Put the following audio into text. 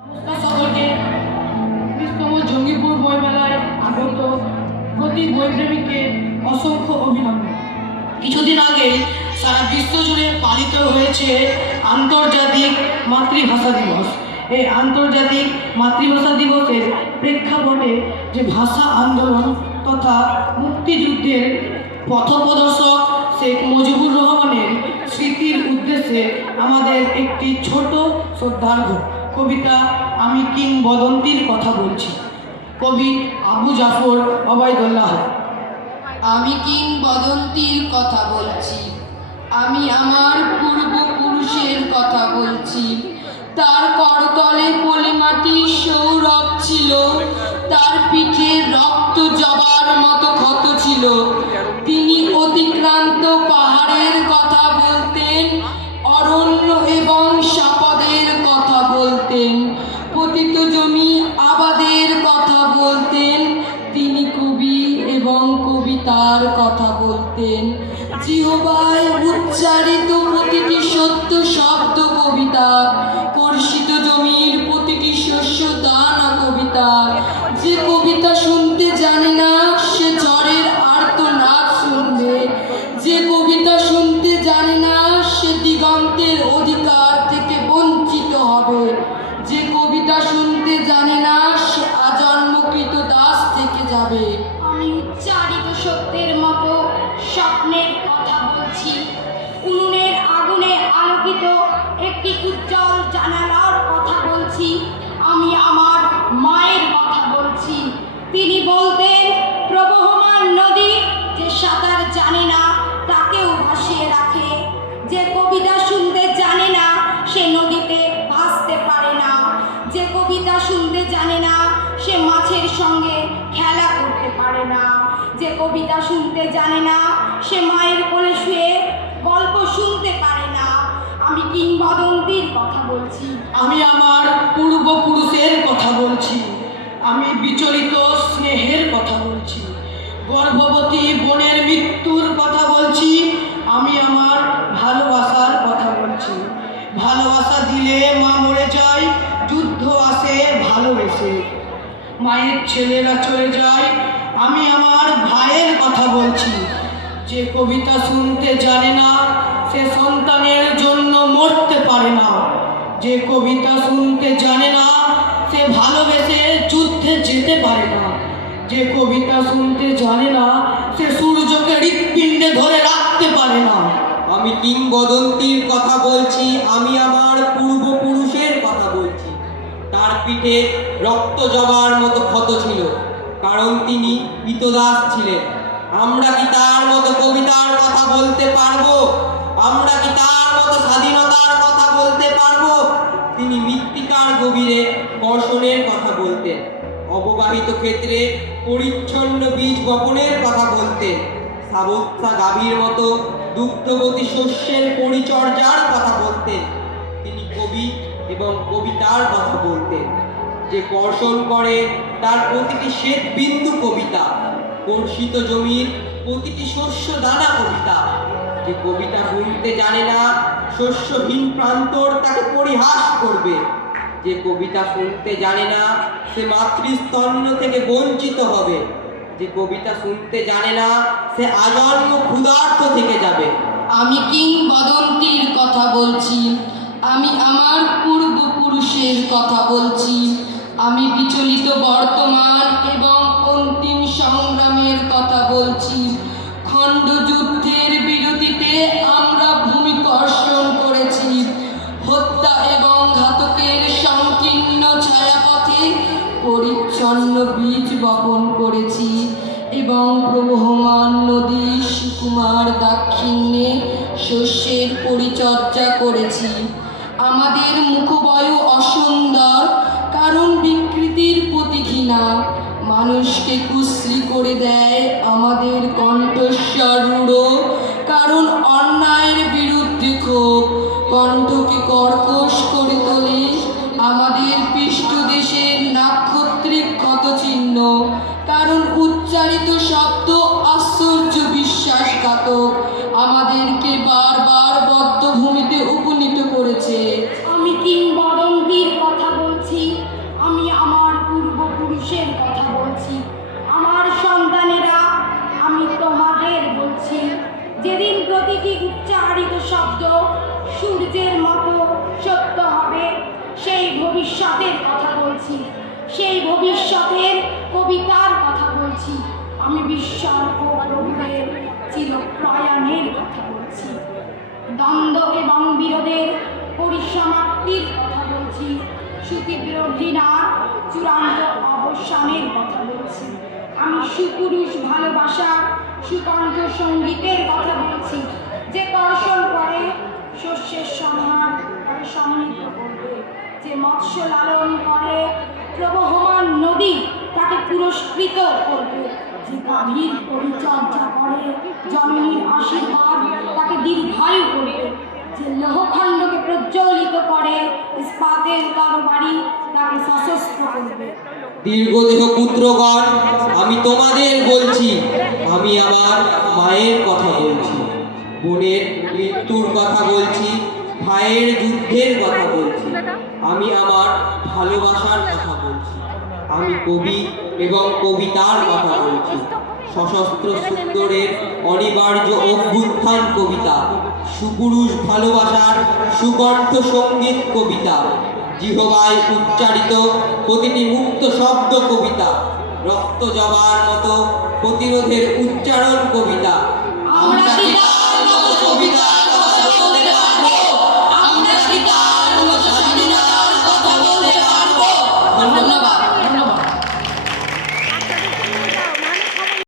সকলকে ২৯তম জঙ্গিপুর বইমেলায় আগত প্রতি বইপ্রেমীকে অসংখ্য অভিনন্দন। কিছুদিন আগে সারা বিশ্ব জুড়ে পালিত হয়েছে আন্তর্জাতিক মাতৃভাষা দিবস। এই আন্তর্জাতিক মাতৃভাষা দিবসের প্রেক্ষাপটে যে ভাষা আন্দোলন তথা মুক্তিযুদ্ধের পথপ্রদর্শক শেখ মুজিবুর রহমানের স্মৃতির উদ্দেশ্যে আমাদের একটি ছোট শ্রদ্ধার্ঘ কবিতা আমি কিংবদন্তির কথা বলছি। কবি আবু জাফর ওবায়দুল্লাহ। আমি কিংবদন্তির কথা বলছি, আমি আমার পূর্বপুরুষের কথা বলছি। তার করতলে পলিমাটির সৌরভ ছিল, তার পিঠে রক্ত জবার মতো ক্ষত ছিল। তিনি অতিক্রান্ত পাহাড়ের কথা বলতেন, অরণ্য এবং সাপদের কথা বলতেন, পতিত জমি আবাদের কথা বলতেন। তিনি কবি এবং কবিতার কথা বলতেন। জিহ্বায় উচ্চারিত প্রতিটি সত্য শব্দ কবিতা, কর্ষিত জমির প্রতিটি শস্য দানা কবিতা। যে কবিতা শুনতে জানে না সে ঝড়ের আর্তনাদ শুনবে, যে কবিতা শুনতে জানে না সে দিগন্তের অধিকার থেকে বঞ্চিত হবে, যে কবিতা শুনতে জানে না সে আজন্মকৃত দাস থেকে যাবে। আমি উচ্চারিত সত্যের মতো স্বপ্নের কথা বলছি, উনুনের আগুনে আলোকিত একটি উজ্জ্বল জানালার কথা বলছি। আমি আমার মায়ের কথা বলছি। তিনি বলতেন, প্রবহমান নদী যে সাঁতার জানে না তাকেও ভাসিয়ে রাখে, যে কবিতা শুনতে জানে না সে নদীতে ভাসতে পারে না, যে কবিতা শুনতে জানে না সে মাছের সঙ্গে খেলা করতে পারে না, যে কবিতা শুনতে জানে না সে মায়ের কোলে শুয়ে গল্প শুনতে পারে না। আমি কিংবদন্তির কথা বলছি। আমি আমার পূর্বপুরুষের কথা বলছি। আমি বিচলিত স্নেহের কথা বলছি। গর্ভবতী বোনের মৃত্যুর কথা বলছি। আমি আমার ভালোবাসার কথা বলছি। ভালোবাসা দিলে মা মরে যায়, যুদ্ধ আসে ভালোবেসে। মায়ের ছেলেরা চলে যায়, আমি আমার ভাইয়ের কথা বলছি। যে কবিতা শুনতে জানে না সে সন্তানের জন্য মরতে পারে না, যে কবিতা শুনতে জানে না সে ভালোবেসে যুদ্ধে যেতে পারে না, যে কবিতা শুনতে জানে না সে সূর্যকে হৃৎপিণ্ডে ধরে রাখতে পারে না। আমি কিংবদন্তির কথা বলছি, আমি আমার পূর্বপুরুষের কথা বলছি। তার পিঠে রক্ত জবার মতো ক্ষত ছিল, কারণ তিনি ক্রীতদাস ছিলেন। আমরা কি তার মতো কবিতার কথা বলতে পারবো? আমরা কি তার মতো স্বাধীনতার কথা বলতে পারবো? তিনি মৃত্তিকার গভীরে কর্ষণের কথা বলতেন, অববাহিত ক্ষেত্রে পরিচ্ছন্ন বীজ বপনের কথা বলতেন, সাবত্তা গাভীর মতো দুগ্ধবতী শস্যের পরিচর্যার কথা বলতেন। তিনি কবি এবং কবিতার কথা বলতেন। যে কর্ষণ করে তার প্রতিটি শ্বেত বিন্দু কবিতা, কর্ষিত জমির প্রতিটি শস্য দানা কবিতা। যে কবিতা শুনতে জানে না শস্যহীন প্রান্তর তাকে পরিহাস করবে, যে কবিতা শুনতে জানে না সে মাতৃস্তন্য থেকে বঞ্চিত হবে, যে কবিতা শুনতে জানে না সে আজন্ম ক্ষুধার্ত থেকে যাবে। আমি কিংবদন্তির কথা বলছি, আমি আমার পূর্বপুরুষের কথা বলছি। আমি বিচলিত বর্তমান এবং অন্তিম সংগ্রামের কথা বলছি। খণ্ডযুদ্ধের বিরতিতে আমরা ভূমি কর্ষণ করেছি, হত্যা এবং ঘাতকের সংকীর্ণ ছায়াপথে পরিচ্ছন্ন বীজ বপন করেছি এবং প্রবহমান নদী সুকুমার দাক্ষিণ্যে শস্যের পরিচর্যা করেছি। আমাদের মুখবয় অসুন্দর, কারণ বিকৃতির প্রতি ঘৃণা মানুষকে কুশ্রী করে দেয়। আমাদের কণ্ঠস্বর রূঢ়, কারণ অন্যায়ের বিরুদ্ধে ক্ষোভ কণ্ঠকে কর্কশ করে তোলে। আমাদের পৃষ্ঠদেশের নাক্ষত্রিক ক্ষতচিহ্ন, কারণ উচ্চারিত শব্দ আশ্চর্য বিশ্বাসঘাতক আমাদেরকে বারবার বদ্ধভূমিতে উপনীত করেছে। আমি কিংবদন্তির কথা বলছি। পুরুষের কথা বলছি। আমার সন্তানেরা, আমি তোমাদের বলছি, যেদিন প্রতিটি উচ্চারিত শব্দ সূর্যের মতো সত্য হবে, সেই ভবিষ্যতের কথা বলছি, সেই ভবিষ্যতের কবিতার কথা বলছি। আমি বিশ্বর প্রভুদের চিরপ্রয়াণের কথা বলছি, দ্বন্দ্ব এবং বিরোধের পরিসমাপ্তির কথা বলছি, শ্রুতিবিরোধিনার চূড়ান্ত অবসানের কথা বলছি। আমি সুপুরুষ ভালোবাসার সুকণ্ঠ সঙ্গীতের কথা বলছি, যে কর্ষণ করে শস্যের সংহার তাকে সমৃদ্ধ করবে, যে মৎস্য লালন করে প্রবহমান নদী তাকে পুরস্কৃত করবে, যে গাভীর পরিচর্যা করে জননীর আশীর্বাদ তাকে দীর্ঘায়ু করবে, যে লৌহখণ্ডকে প্রজ্বলিত করে ইস্পাতের তরবারি তাকে সশস্ত্র করবে। দীর্ঘদেহ পুত্রগণ, আমি তোমাদের বলছি, আমি আমার মায়ের কথা বলছি, বোনের মৃত্যুর কথা বলছি, ভাইয়ের যুদ্ধের কথা বলছি, আমি আমার ভালোবাসার কথা বলছি, আমি কবি এবং কবিতার কথা বলছি, সশস্ত্র সুন্দরের অনিবার্য অভ্যুত্থান কবিতা, সুপুরুষ ভালোবাসার সুকণ্ঠ সঙ্গীত কবিতা, জিহ্বায় উচ্চারিত প্রতিটি মুক্ত শব্দ কবিতা, রক্ত জবার মতো প্রতিরোধের উচ্চারণ কবিতা,